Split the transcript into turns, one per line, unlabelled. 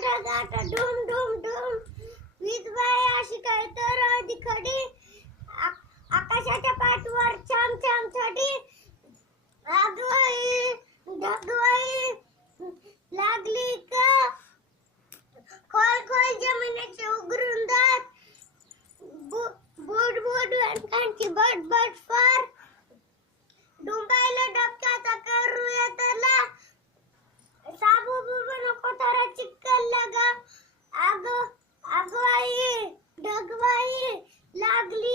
गाटा गाटा डूम डूम अशी काय तर आकाशाच्या पाठवर छाम छाम छडी. आगवाई ढगवाई लागली का? खोल जमिनीचे उघडून जात बुट बुट बट बट. लागली